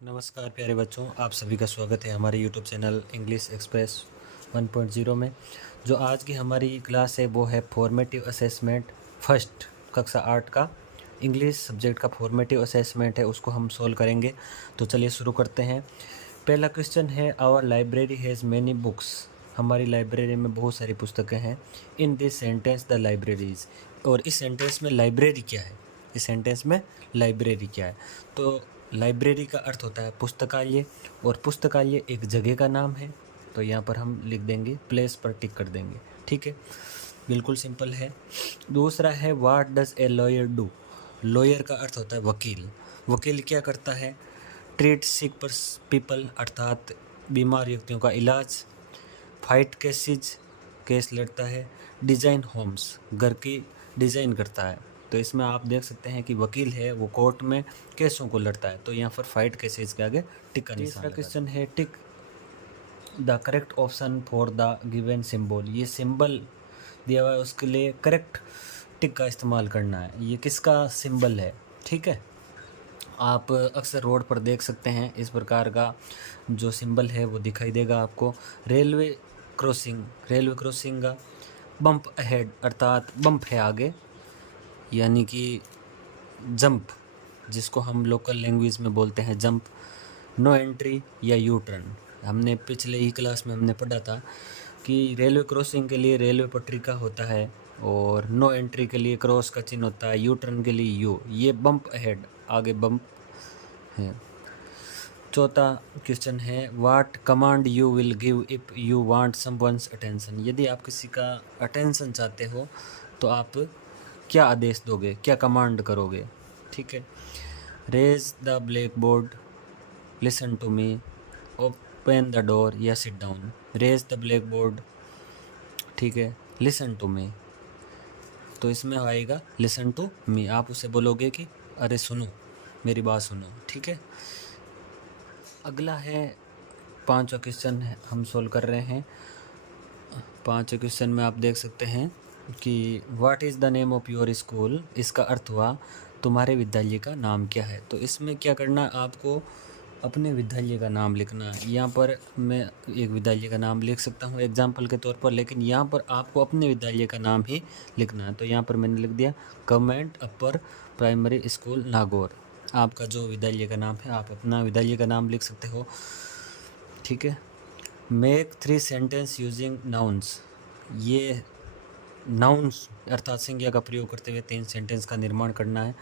नमस्कार प्यारे बच्चों, आप सभी का स्वागत है हमारे यूट्यूब चैनल इंग्लिश एक्सप्रेस 1.0 में। जो आज की हमारी क्लास है वो है फॉर्मेटिव असेसमेंट फर्स्ट कक्षा 8 का इंग्लिश सब्जेक्ट का फॉर्मेटिव असेसमेंट है, उसको हम सोल्व करेंगे। तो चलिए शुरू करते हैं। पहला क्वेश्चन है, our library has many books. हमारी लाइब्रेरी में बहुत सारी पुस्तकें हैं। In this sentence the libraries. और इस सेंटेंस में लाइब्रेरी क्या है? इस सेंटेंस में लाइब्रेरी क्या है? तो लाइब्रेरी का अर्थ होता है पुस्तकालय, और पुस्तकालय एक जगह का नाम है। तो यहाँ पर हम लिख देंगे, प्लेस पर टिक कर देंगे। ठीक है, बिल्कुल सिंपल है। दूसरा है, what does a lawyer do. Lawyer का अर्थ होता है वकील। वकील क्या करता है? ट्रीट सिक पीपल, अर्थात बीमार व्यक्तियों का इलाज। फाइट केसेज, केस लड़ता है। डिज़ाइन होम्स, घर की डिज़ाइन करता है। तो इसमें आप देख सकते हैं कि वकील है वो कोर्ट में केसों को लड़ता है, तो यहाँ पर फाइट केसेस के आगे टिक का निशान। तीसरा क्वेश्चन है, tick the correct option for the given symbol. ये सिंबल दिया हुआ है, उसके लिए करेक्ट टिक का इस्तेमाल करना है। ये किसका सिंबल है? ठीक है, आप अक्सर रोड पर देख सकते हैं इस प्रकार का जो सिंबल है वो दिखाई देगा आपको। रेलवे क्रॉसिंग, रेलवे क्रॉसिंग का बम्प अहेड, अर्थात बम्प है आगे, यानी कि जंप, जिसको हम लोकल लैंग्वेज में बोलते हैं जंप। नो एंट्री या यू टर्न, हमने पिछले ही क्लास में हमने पढ़ा था कि रेलवे क्रॉसिंग के लिए रेलवे पटरी का होता है, और नो एंट्री के लिए क्रॉस का चिन्ह होता है, यू टर्न के लिए यू। ये बम्प अहेड, आगे बम्प है। चौथा क्वेश्चन है, what command you will give if you want someone's attention. यदि आप किसी का अटेंशन चाहते हो तो आप क्या आदेश दोगे, क्या कमांड करोगे? ठीक है, raise the black board, listen to me, open the door या sit down. Raise the black board, ठीक है, लिसन टू मी, तो इसमें आएगा लिसन टू मी। आप उसे बोलोगे कि अरे सुनो, मेरी बात सुनो। ठीक है, अगला है पांचवा क्वेश्चन है, हम सोल्व कर रहे हैं। पांचवें क्वेश्चन में आप देख सकते हैं कि what is the name of your school. इसका अर्थ हुआ तुम्हारे विद्यालय का नाम क्या है। तो इसमें क्या करना, आपको अपने विद्यालय का नाम लिखना है। यहाँ पर मैं एक विद्यालय का नाम लिख सकता हूँ एग्जाम्पल के तौर पर, लेकिन यहाँ पर आपको अपने विद्यालय का नाम ही लिखना है। तो यहाँ पर मैंने लिख दिया government upper primary school Nagaur. आपका जो विद्यालय का नाम है, आप अपना विद्यालय का नाम लिख सकते हो। ठीक है, मेक 3 सेंटेंस यूजिंग नाउन्स। ये नाउन्स अर्थात संज्ञा का प्रयोग करते हुए 3 सेंटेंस का निर्माण करना है।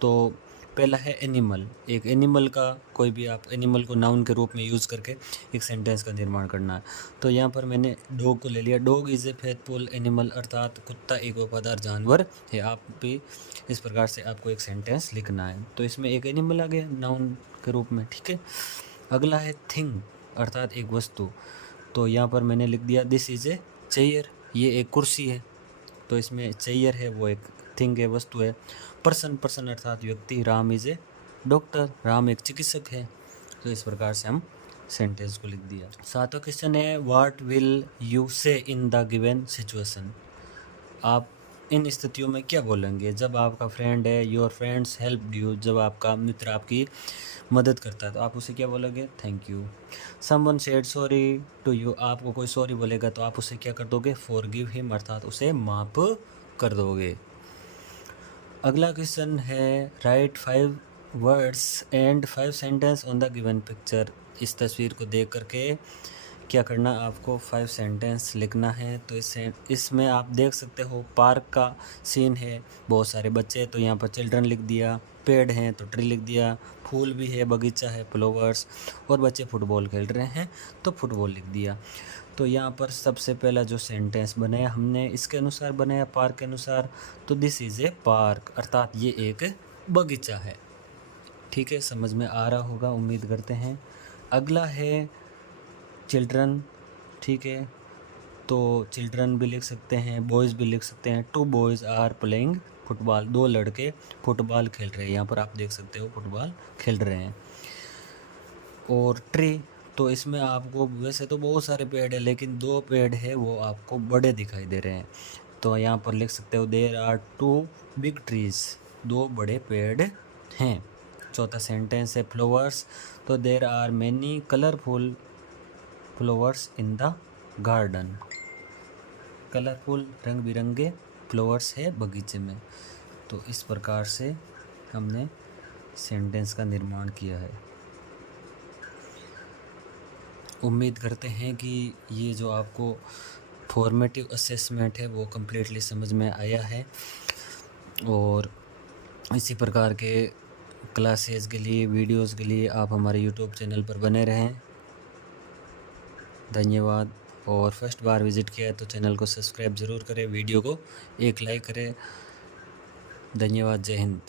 तो पहला है एनिमल। एक एनिमल का, कोई भी आप एनिमल को नाउन के रूप में यूज़ करके एक सेंटेंस का निर्माण करना है। तो यहाँ पर मैंने डॉग को ले लिया। Dog is a faithful animal, अर्थात कुत्ता एक वफादार जानवर है। आप भी इस प्रकार से आपको एक सेंटेंस लिखना है। तो इसमें एक एनिमल आ गया नाउन के रूप में। ठीक है, अगला है थिंग, अर्थात एक वस्तु। तो यहाँ पर मैंने लिख दिया दिस इज़ ए चेयर, ये एक कुर्सी है। तो इसमें चेयर है वो एक थिंग है, वस्तु है। पर्सन, पर्सन अर्थात व्यक्ति। Ram is a doctor, Ram एक चिकित्सक है। तो इस प्रकार से हम सेंटेंस को लिख दिया। सातवां क्वेश्चन है, व्हाट विल यू से इन द गिवन सिचुएशन। आप इन स्थितियों में क्या बोलेंगे? जब आपका फ्रेंड है, योर फ्रेंड्स हेल्प यू, जब आपका मित्र आपकी मदद करता है तो आप उसे क्या बोलोगे? Thank you. Someone said sorry to you, आपको कोई सॉरी बोलेगा तो आप उसे क्या कर दोगे? फॉरगिव हिम, अर्थात उसे माफ़ कर दोगे। अगला क्वेश्चन है, right 5 words and 5 sentence on the given picture. इस तस्वीर को देख करके क्या करना, आपको 5 सेंटेंस लिखना है। तो इसमें आप देख सकते हो पार्क का सीन है, बहुत सारे बच्चे, तो यहाँ पर चिल्ड्रन लिख दिया। पेड़ हैं तो ट्री लिख दिया। फूल भी है, बगीचा है, फ्लावर्स, और बच्चे फुटबॉल खेल रहे हैं तो फुटबॉल लिख दिया। तो यहाँ पर सबसे पहला जो सेंटेंस बनाया हमने इसके अनुसार बनाया, पार्क के अनुसार। तो दिस इज़ ए पार्क, अर्थात ये एक बगीचा है। ठीक है, समझ में आ रहा होगा, उम्मीद करते हैं। अगला है चिल्ड्रन। ठीक है, तो चिल्ड्रन भी लिख सकते हैं, बॉयज़ भी लिख सकते हैं। 2 बॉयज़ आर प्लेइंग फुटबॉल, 2 लड़के फुटबॉल खेल रहे हैं। यहाँ पर आप देख सकते हो फुटबॉल खेल रहे हैं। और ट्री, तो इसमें आपको वैसे तो बहुत सारे पेड़ है, लेकिन 2 पेड़ है वो आपको बड़े दिखाई दे रहे हैं। तो यहाँ पर लिख सकते हो देयर आर 2 बिग ट्रीज, 2 बड़े पेड़ हैं। चौथा सेंटेंस है फ्लावर्स, तो there are many colourful flowers in the garden. Colourful रंग बिरंगे फ्लावर्स है बगीचे में। तो इस प्रकार से हमने सेंटेंस का निर्माण किया है। उम्मीद करते हैं कि ये जो आपको फॉर्मेटिव असेसमेंट है वो कम्प्लीटली समझ में आया है, और इसी प्रकार के क्लासेस के लिए, वीडियोस के लिए आप हमारे यूट्यूब चैनल पर बने रहें। धन्यवाद। और फर्स्ट बार विज़िट किया है तो चैनल को सब्सक्राइब ज़रूर करें, वीडियो को एक लाइक करें। धन्यवाद। जय हिंद।